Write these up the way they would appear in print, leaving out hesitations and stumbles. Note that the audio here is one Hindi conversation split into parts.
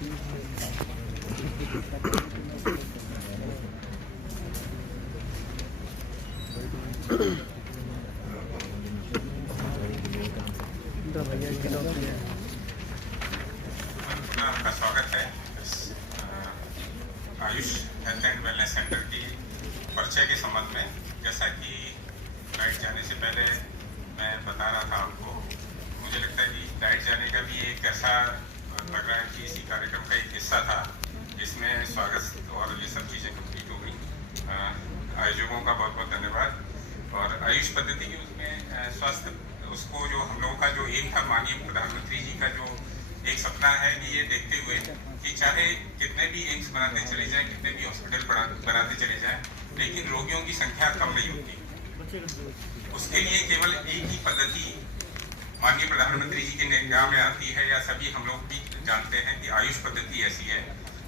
आपका स्वागत है Ayush health and wellness centre की परिचय के संबंध में। जैसा कि डाइट जाने से पहले मैं बता रहा था आपको, मुझे लगता है कि डाइट जाने का भी एक ऐसा लग रहा है कि इसी कार्यक्रम का एक हिस्सा था जिसमें स्वागत और ये सब चीज़ें कंप्लीट हो गई। आयोजकों का बहुत बहुत धन्यवाद। और आयुष पद्धति की उसमें स्वास्थ्य उसको जो हम लोगों का जो एम था, माननीय प्रधानमंत्री जी का जो एक सपना है कि ये देखते हुए कि चाहे कितने भी एम्स बनाते चले जाएं, कितने भी हॉस्पिटल बनाते चले जाएं, लेकिन रोगियों की संख्या कम नहीं होती। उसके लिए केवल एक ही पद्धति माननीय प्रधानमंत्री जी के निगाह में आती है, या सभी हम लोग भी जानते हैं कि आयुष पद्धति ऐसी है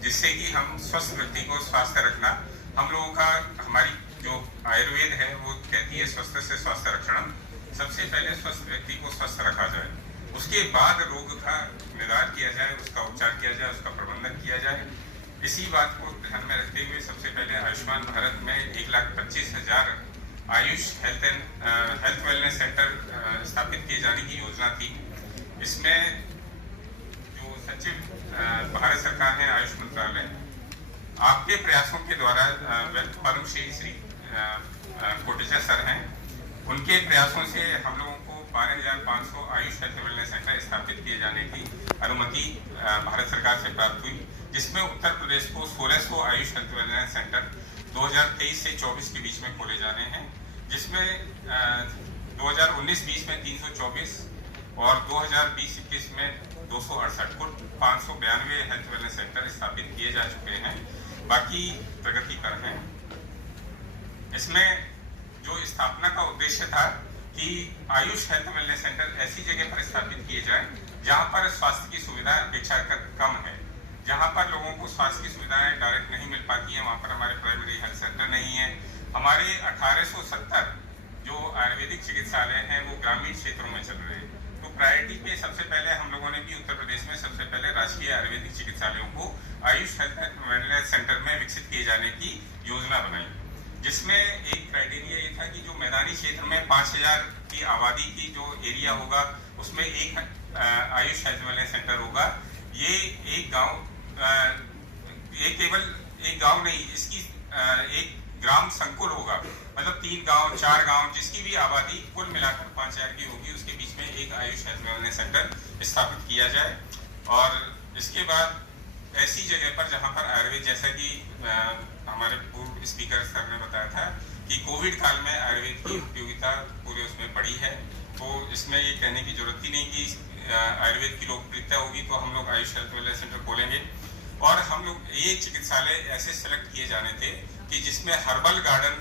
जिससे कि हम स्वस्थ व्यक्ति को स्वस्थ रखना, हम लोगों का हमारी जो आयुर्वेद है वो कहती है स्वस्थ से स्वास्थ्य रक्षणम। सबसे पहले स्वस्थ व्यक्ति को स्वस्थ रखा जाए, उसके बाद रोग का निदान किया जाए, उसका उपचार किया जाए, उसका प्रबंधन किया जाए। इसी बात को ध्यान में रखते हुए सबसे पहले आयुष्मान भारत में 1,25,000 आयुष हेल्थ वेलनेस सेंटर स्थापित किए जाने की योजना थी। इसमें जो सचिव भारत सरकार है आयुष मंत्रालय, आपके प्रयासों के द्वारा पद्मश्री श्री कोटेचा सर हैं, उनके प्रयासों से हम लोगों को 12,500 आयुष हेल्थ वेलनेस सेंटर स्थापित किए जाने की अनुमति भारत सरकार से प्राप्त हुई, जिसमें उत्तर प्रदेश को 1600 आयुष हेल्थ वेलनेस सेंटर 2023 से 24 के बीच में खोले जाने हैं, जिसमें 2019-20 में 324 और 2020-21 में 268, कुल 592 हेल्थ वेलनेस सेंटर स्थापित किए जा चुके हैं, बाकी प्रगति पर हैं। इसमें जो स्थापना का उद्देश्य था कि आयुष हेल्थ वेलनेस सेंटर ऐसी जगह पर स्थापित किए जाएं जहां पर स्वास्थ्य की सुविधा अपेक्षाकृत कम है, जहां पर लोगों को स्वास्थ्य की सुविधाएं डायरेक्ट नहीं मिल पाती हैं, वहां पर हमारे प्राइमरी हेल्थ सेंटर नहीं है। हमारे 1870 जो आयुर्वेदिक चिकित्सालय हैं वो ग्रामीण क्षेत्रों में चल रहे हैं, तो प्रायोरिटी पे सबसे पहले हम लोगों ने भी उत्तर प्रदेश में सबसे पहले राष्ट्रीय आयुर्वेदिक चिकित्सालयों को आयुष हेल्थ वेलनेस सेंटर में विकसित किए जाने की योजना बनाई, जिसमें एक क्राइटेरिया ये था कि जो मैदानी क्षेत्र में 5,000 की आबादी की जो एरिया होगा उसमें एक आयुष हेल्थ वेलनेस सेंटर होगा। ये एक गांव, ये केवल एक गांव नहीं, इसकी एक ग्राम संकुल होगा, मतलब 3 गांव 4 गांव जिसकी भी आबादी कुल मिलाकर 5,000 की होगी, उसके बीच में एक आयुष हेल्थ वेलनेस सेंटर स्थापित किया जाए। और इसके बाद ऐसी जगह पर जहां पर आयुर्वेद, जैसा कि हमारे पूर्व स्पीकर सर ने बताया था कि कोविड काल में आयुर्वेद की उपयोगिता पूरे उसमें बढ़ी है, तो इसमें ये कहने की जरूरत ही नहीं कि आयुर्वेद की लोकप्रियता होगी तो हम लोग आयुष हेल्थ वेलनेस सेंटर खोलेंगे। और हम लोग ये चिकित्सालय ऐसे सेलेक्ट किए जाने थे कि जिसमें हर्बल गार्डन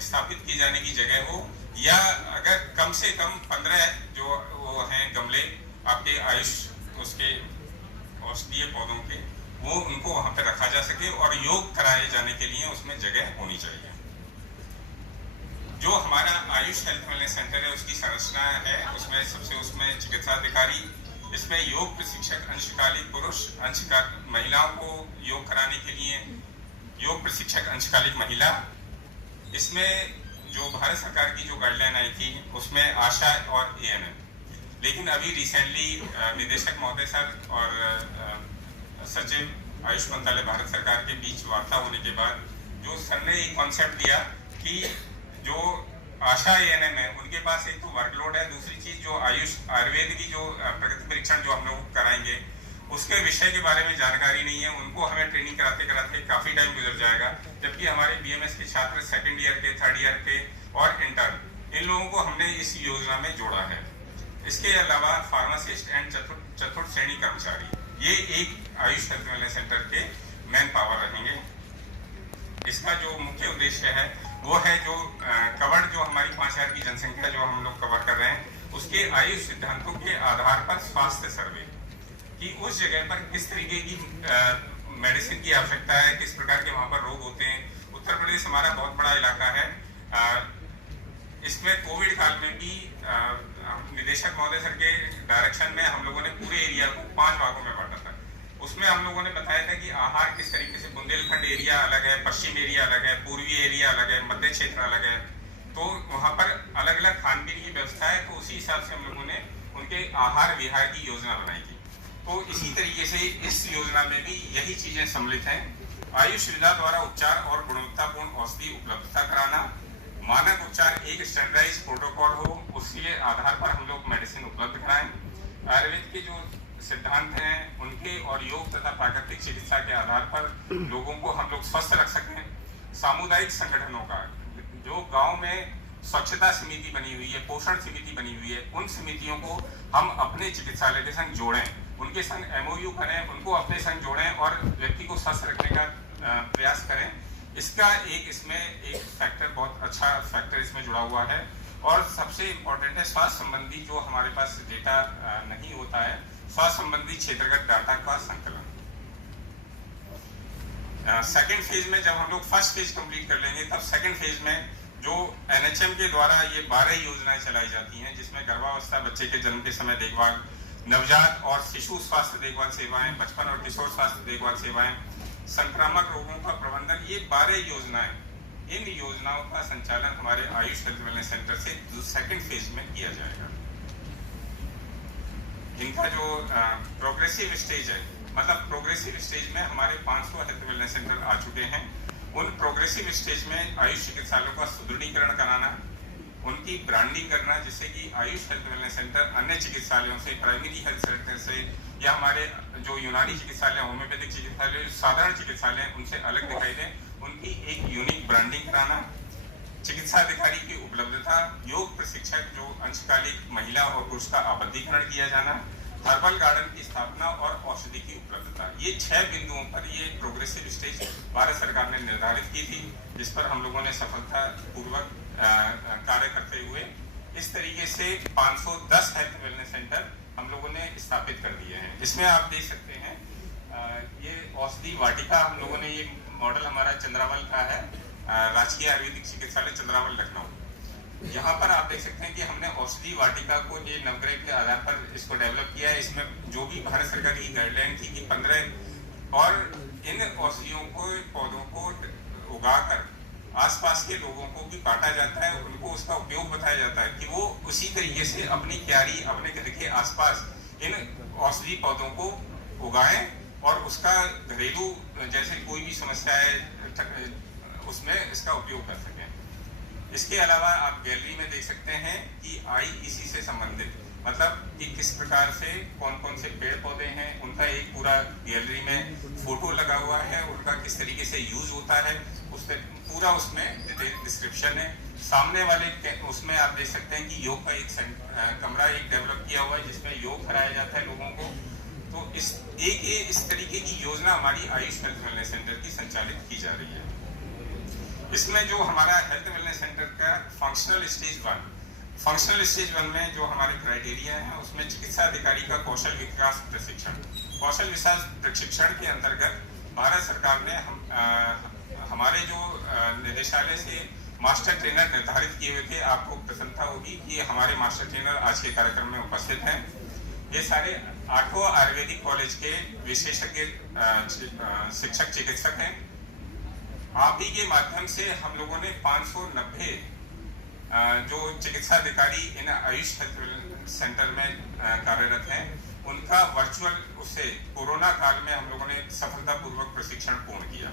स्थापित किए जाने की जगह हो, या अगर कम से कम 15 जो वो हैं गमले आपके आयुष उसके औषधीय पौधों के, वो उनको वहां पर रखा जा सके और योग कराए जाने के लिए उसमें जगह होनी चाहिए। जो हमारा आयुष हेल्थ वेलनेस सेंटर है उसकी संरचना है, उसमें चिकित्सा अधिकारी, इसमें योग प्रशिक्षक अंशकालिक पुरुष, अंशकालिक महिलाओं को योग कराने के लिए योग प्रशिक्षक अंशकालिक महिला। इसमें जो भारत सरकार की जो गाइडलाइन आई थी उसमें आशा और ANM, लेकिन अभी रिसेंटली निदेशक महोदय सर और सचिव आयुष मंत्रालय भारत सरकार के बीच वार्ता होने के बाद जो सर ने एक कॉन्सेप्ट दिया कि जो आशा ANM है उनके पास एक तो वर्कलोड है, दूसरी चीज जो आयुर्वेद की जो प्रगति परीक्षण जो हम लोग कराएंगे उसके विषय के बारे में जानकारी नहीं है, उनको हमें ट्रेनिंग कराते कराते काफी टाइम गुजर जाएगा, जबकि हमारे BMS के छात्र 2nd ईयर के, 3rd ईयर के और इंटर्न, इन लोगों को हमने इस योजना में जोड़ा है। इसके अलावा फार्मासिस्ट एंड चतुर्थ श्रेणी कर्मचारी, ये एक आयुष हेल्थ वेलनेस सेंटर के मैन पावर रहेंगे। इसका जो मुख्य उद्देश्य है वो है जो कवर्ड जो हमारी 5,000 की जनसंख्या जो हम लोग कवर कर रहे हैं उसके आयुष सिद्धांतों के आधार पर स्वास्थ्य सर्वे कि उस जगह पर किस तरीके की मेडिसिन की आवश्यकता है, किस प्रकार के वहां पर रोग होते हैं। उत्तर प्रदेश हमारा बहुत बड़ा इलाका है, इसमें कोविड काल में भी निदेशक महोदय सर के डायरेक्शन में हम लोगों ने पूरे एरिया को 5 भागों में बांटा था। उसमें हम लोगों ने बताया था कि आहार किस तरीके से, बुंदेलखंड एरिया अलग है, पश्चिम एरिया अलग है, पूर्वी एरिया अलग है, मध्य क्षेत्र अलग है, तो वहाँ पर अलग अलग खान पीन की व्यवस्था है। तो उसी हिसाब से हम लोगों ने उनके आहार विहार की योजना बनाई थी। तो इसी तरीके से इस योजना में भी यही चीजें सम्मिलित हैं। आयुष विधा द्वारा उपचार और गुणवत्तापूर्ण औषधि उपलब्धता कराना, मानक उपचार एक स्टैंडर्डाइज प्रोटोकॉल हो, उसके आधार पर हम लोग मेडिसिन उपलब्ध कराएं। आयुर्वेद के जो सिद्धांत हैं उनके और योग तथा प्राकृतिक चिकित्सा के आधार पर लोगों को हम लोग स्वस्थ रख सकें। सामुदायिक संगठनों का, जो गांव में स्वच्छता समिति बनी हुई है, पोषण समिति बनी हुई है, उन समितियों को हम अपने चिकित्सालय के संग जोड़ें, उनके संग MOU करें, उनको अपने संग जोड़ें और व्यक्ति को स्वस्थ रखने का प्रयास करें। इसका इसमें एक फैक्टर, बहुत अच्छा फैक्टर इसमें जुड़ा हुआ है। और सबसे इम्पोर्टेंट है स्वास्थ्य संबंधी, जो हमारे पास डेटा नहीं होता है, स्वास्थ्य संबंधी क्षेत्रगत डाटा का संकलन। सेकेंड फेज में जब हम लोग फर्स्ट फेज कंप्लीट कर लेंगे, तब सेकेंड फेज में जो NHM के द्वारा ये 12 योजनाएं चलाई जाती हैं, जिसमें गर्भावस्था, बच्चे के जन्म के समय देखभाल, नवजात और शिशु स्वास्थ्य देखभाल सेवाएं, बचपन और किशोर स्वास्थ्य देखभाल सेवाएं, संक्रामक रोगों का प्रबंधन, ये 12 योजनाएं, इन योजनाओं का संचालन हमारे आयुष हेल्थ वेलनेस सेंटर से सेकेंड फेज में किया जाएगा। इनका जो प्रोग्रेसिव स्टेज है, मतलब प्रोग्रेसिव स्टेज में हमारे 500 हेल्थ वेलनेस सेंटर आ चुके हैं। उन प्रोग्रेसिव स्टेज में आयुष चिकित्सालयों का सुदृढ़ीकरण कराना, उनकी ब्रांडिंग करना, जिससे कि आयुष हेल्थ वेलनेस सेंटर अन्य चिकित्सालयों से, प्राइमरी हेल्थ सेंटर से या हमारे जो यूनानी चिकित्सालय, होम्योपैथिक चिकित्सालय, साधारण चिकित्सालय, उनसे अलग दिखाई दे, उनकी एक यूनिक ब्रांडिंग कराना। चिकित्सा अधिकारी की उपलब्धता, योग प्रशिक्षक जो अंशकालिक महिला और पुरुष का आबद्धीकरण किया जाना, हर्बल गार्डन की स्थापना और औषधि की उपलब्धता, ये 6 बिंदुओं पर ये प्रोग्रेसिव स्टेज भारत सरकार ने निर्धारित की थी, जिस पर हम लोगों ने सफलतापूर्वक कार्य करते हुए इस तरीके से 510 हेल्थ वेलनेस सेंटर हम लोगों ने स्थापित कर दिए हैं। इसमें आप देख सकते हैं ये औषधि वाटिका, हम लोगों ने ये मॉडल हमारा चंद्रावल का है, राजकीय आयुर्वेदिक चिकित्सालय चंद्रावल लखनऊ। यहाँ पर आप देख सकते हैं कि हमने औषधि वाटिका को ये नवग्रह के आधार पर इसको डेवलप किया है। इसमें जो भी भारत सरकार की गाइडलाइन थी कि 15 और इन औषधियों को, पौधों को उगाकर आसपास के लोगों को भी बांटा जाता है, उनको उसका उपयोग बताया जाता है कि वो उसी तरीके से अपनी क्यारी, अपने घर के आसपास इन औषधि पौधों को उगाएं और उसका घरेलू जैसे कोई भी समस्या है उसमें इसका उपयोग कर सकें। इसके अलावा आप गैलरी में देख सकते हैं कि इसी से संबंधित, मतलब कि किस प्रकार से कौन कौन से पेड़ पौधे हैं, उनका एक पूरा गैलरी में फोटो लगा हुआ है, उनका किस तरीके से यूज होता है, उससे पूरा उसमें डिस्क्रिप्शन है। सामने वाले उसमें आप देख सकते हैं कि योग का एक कमरा एक डेवलप किया हुआ है, जिसमें योग कराया जाता है लोगों को। तो इस तरीके की योजना हमारी आयुष हेल्थ वेलनेस सेंटर की संचालित की जा रही है। इसमें जो हमारा हेल्थ वेलनेस सेंटर का फंक्शनल स्टेज 1 में जो हमारे क्राइटेरिया है, उसमें चिकित्सा अधिकारी का कौशल विकास प्रशिक्षण के अंतर्गत भारत सरकार ने हमारे जो निदेशालय से मास्टर ट्रेनर निर्धारित किए हुए थे। आपको प्रसन्नता होगी कि हमारे मास्टर ट्रेनर आज के कार्यक्रम में उपस्थित हैं। ये सारे 8 आयुर्वेदिक कॉलेज के विशेषज्ञ शिक्षक चिकित्सक हैं। आप ही के माध्यम से हम लोगों ने 590 जो चिकित्सा अधिकारी इन आयुष हेल्थ सेंटर में कार्यरत हैं, उनका वर्चुअल उससे कोरोना काल में हम लोगों ने सफलतापूर्वक प्रशिक्षण पूर्ण किया।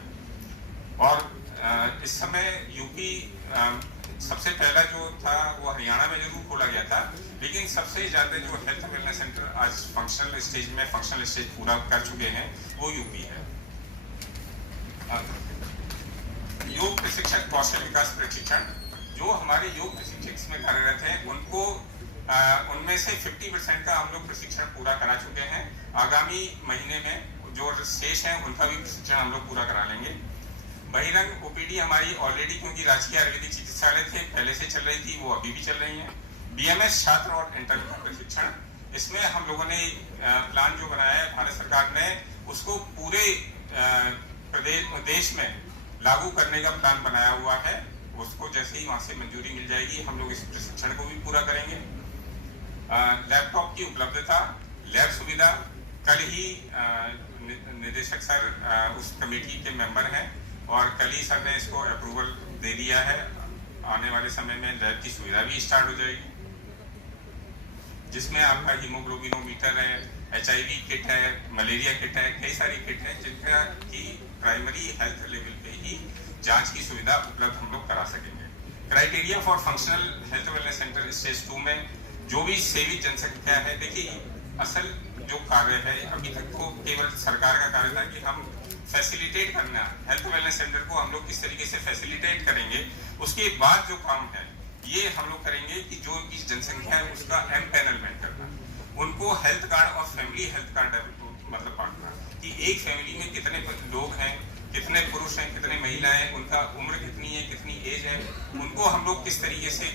और इस समय यूपी सबसे पहला जो था वो हरियाणा में जरूर खोला गया था, लेकिन सबसे ज्यादा जो हेल्थ वेलनेस सेंटर आज फंक्शनल स्टेज पूरा कर चुके हैं वो यूपी है। योग प्रशिक्षक कौशल विकास प्रशिक्षण, जो हमारे योग प्रशिक्षक इसमें कार्यरत हैं, उनको उनमें से 50% का हम लोग प्रशिक्षण पूरा करा चुके हैं। आगामी महीने में जो शेष हैं उनका भी प्रशिक्षण हम लोग पूरा करा लेंगे। बहिरंग OPD हमारी ऑलरेडी, क्योंकि राजकीय आयुर्वेदिक चिकित्सालय थे पहले से चल रही थी, वो अभी भी चल रही है। BMS छात्र और इंटर्न का प्रशिक्षण, इसमें हम लोगों ने प्लान जो बनाया है भारत सरकार ने, उसको पूरे देश में लागू करने का प्लान बनाया हुआ है। उसको जैसे ही वहां से मंजूरी मिल जाएगी, हम लोग इस प्रशिक्षण को भी पूरा करेंगे। लैपटॉप की उपलब्धता, लैब सुविधा, कल ही निदेशक सर उस कमेटी के मेंबर हैं और कल ही सर ने इसको अप्रूवल दे दिया है। आने वाले समय में लैब की सुविधा भी स्टार्ट हो जाएगी, जिसमें आपका हीमोग्लोबिनोमीटर है, HIV किट है, मलेरिया किट है, कई सारी किट है जिनका की प्राइमरी हेल्थ लेवल पे ही जांच की सुविधा उपलब्ध हम लोग करा सकेंगे। Criteria for functional health wellness centre stage 2 में जो भी सेवित जनसंख्या है, देखिए असल जो कार्य है अभी तक तो केवल सरकार का कार्य था कि हम फैसिलिटेट करना, हेल्थ वेलनेस सेंटर को हम लोग किस तरीके से फैसिलिटेट करेंगे। उसके बाद जो काम है ये हम लोग करेंगे कि जो इस जनसंख्या है उसका एम्पैनलमेंट करना, उनको हेल्थ कार्ड और फैमिली हेल्थ कार्ड मतलब बांटना कि एक फैमिली में कितने लोग हैं, कितने पुरुष हैं, कितने महिलाएं, उनका उम्र कितनी है, कितनी एज है, उनको हम लोग किस तरीके से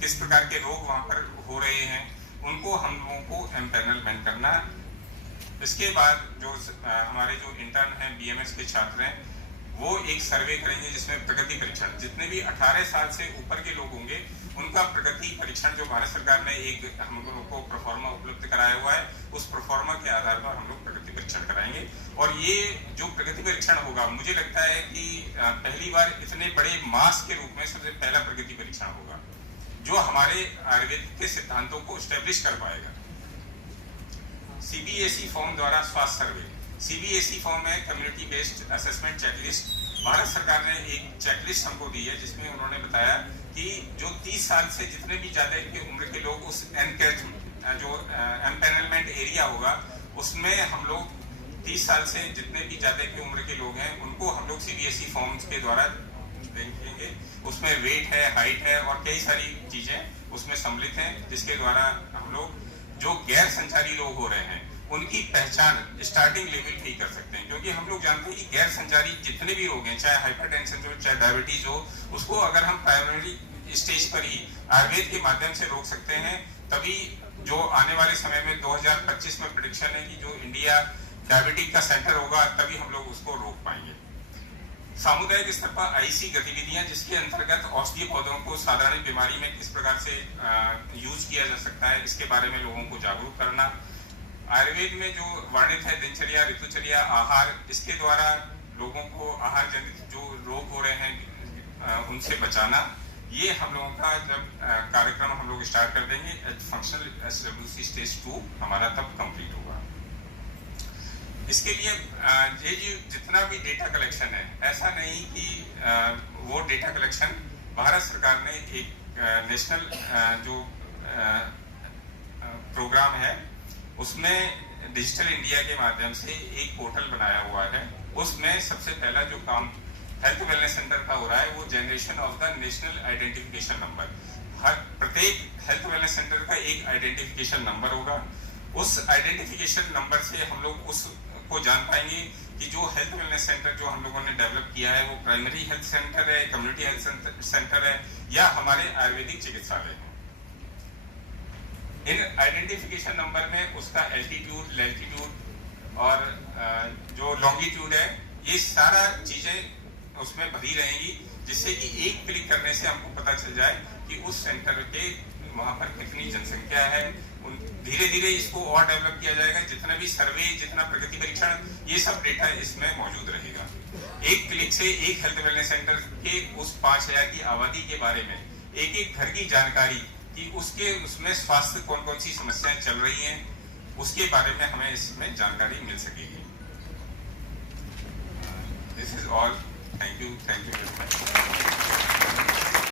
किस प्रकार के रोग वहां पर हो रहे हैं, उनको हम लोगों को एम्पैनलमेंट करना। इसके बाद जो हमारे जो इंटर्न हैं, BMS के छात्र हैं, वो एक सर्वे करेंगे जिसमें प्रगति परीक्षण, जितने भी 18 साल से ऊपर के लोग होंगे उनका प्रगति परीक्षण जो भारत सरकार ने एक हम लोगों को प्रोफार्मा उपलब्ध कराया हुआ है, उस प्रोफार्मा के आधार पर हम लोग प्रगति परीक्षण कराएंगे। और ये जो प्रगति परीक्षण होगा, मुझे लगता है कि पहली बार इतने बड़े मास के रूप में सबसे पहला प्रगति परीक्षण होगा जो हमारे आयुर्वेद के सिद्धांतों को स्टैब्लिश कर पाएगा। CBSE फॉर्म द्वारा स्वास्थ्य सर्वे, CBSE फॉर्म है community based assessment checklist. Bharat सरकार ने एक चेकलिस्ट हमको दी है जिसमें उन्होंने बताया कि जो 30 साल से जितने भी ज्यादा की उम्र के लोग उस जो एम्पैनलमेंट एरिया होगा उसमें हम लोग 30 साल से जितने भी ज्यादा की उम्र के लोग हैं उनको हम लोग CBSE फॉर्म्स के द्वारा देखेंगे। उसमें वेट है, हाइट है और कई सारी चीजें उसमें सम्मिलित हैं, जिसके द्वारा हम लोग जो गैर संचारी रोग हो रहे हैं उनकी पहचान स्टार्टिंग लेवल पे ही कर सकते हैं। क्योंकि हम लोग जानते हैं कि गैर संचारी जितने भी रोग हैं, चाहे हाइपरटेंशन हो, चाहे डायबिटीज हो, उसको अगर हम प्राइमरी स्टेज पर ही आयुर्वेद के माध्यम से रोक सकते हैं, तभी जो आने वाले समय में 2025 में प्रेडिक्शन है कि जो इंडिया डायबिटिक का सेंटर होगा, तभी हम लोग उसको रोक पाएंगे। सामुदायिक स्तर पर IC गतिविधियां, जिसके अंतर्गत औषधीय पौधों को साधारण बीमारी में किस प्रकार से यूज किया जा सकता है, इसके बारे में लोगों को जागरूक करना। आयुर्वेद में जो वर्णित है दिनचर्या, ऋतुचर्या, आहार, इसके द्वारा लोगों को आहार जनित जो रोग हो रहे हैं उनसे बचाना। ये हम लोगों का जब कार्यक्रम हम लोग स्टार्ट कर देंगे, फंक्शनल SWC स्टेज 2 हमारा तब कंप्लीट होगा। इसके लिए ये जितना भी डेटा कलेक्शन है, ऐसा नहीं कि वो डेटा कलेक्शन भारत सरकार ने एक नेशनल जो प्रोग्राम है उसमें डिजिटल इंडिया के माध्यम से एक पोर्टल बनाया हुआ है। उसमें सबसे पहला जो काम हेल्थ वेलनेस सेंटर का हो रहा है वो generation of the national identification number. हर प्रत्येक हेल्थ वेलनेस सेंटर का एक आइडेंटिफिकेशन नंबर होगा। उस आइडेंटिफिकेशन नंबर से हम लोग उसको जान पाएंगे कि जो हेल्थ वेलनेस सेंटर जो हम लोगों ने डेवलप किया है वो प्राइमरी हेल्थ सेंटर है, कम्युनिटी हेल्थ सेंटर है या हमारे आयुर्वेदिक चिकित्सालय है। इन आइडेंटिफिकेशन नंबर में उसका एल्टीट्यूड, लैटिट्यूड और जो लॉन्गिट्यूड है, ये सारा चीजें उसमें भरी रहेंगी, जिससे कि एक क्लिक करने से हमको पता चल जाए कि उस सेंटर के वहां पर कितनी जनसंख्या है। धीरे धीरे इसको और डेवलप किया जाएगा। जितना भी सर्वे, जितना प्रगति परीक्षण, ये सब डेटा इसमें मौजूद रहेगा। एक क्लिक से एक हेल्थ वेलनेस सेंटर के उस 5000 की आबादी के बारे में एक एक घर की जानकारी कि उसमें स्वास्थ्य कौन कौन सी समस्याएं चल रही हैं, उसके बारे में हमें इसमें जानकारी मिल सकेगी। This is all. Thank you very much.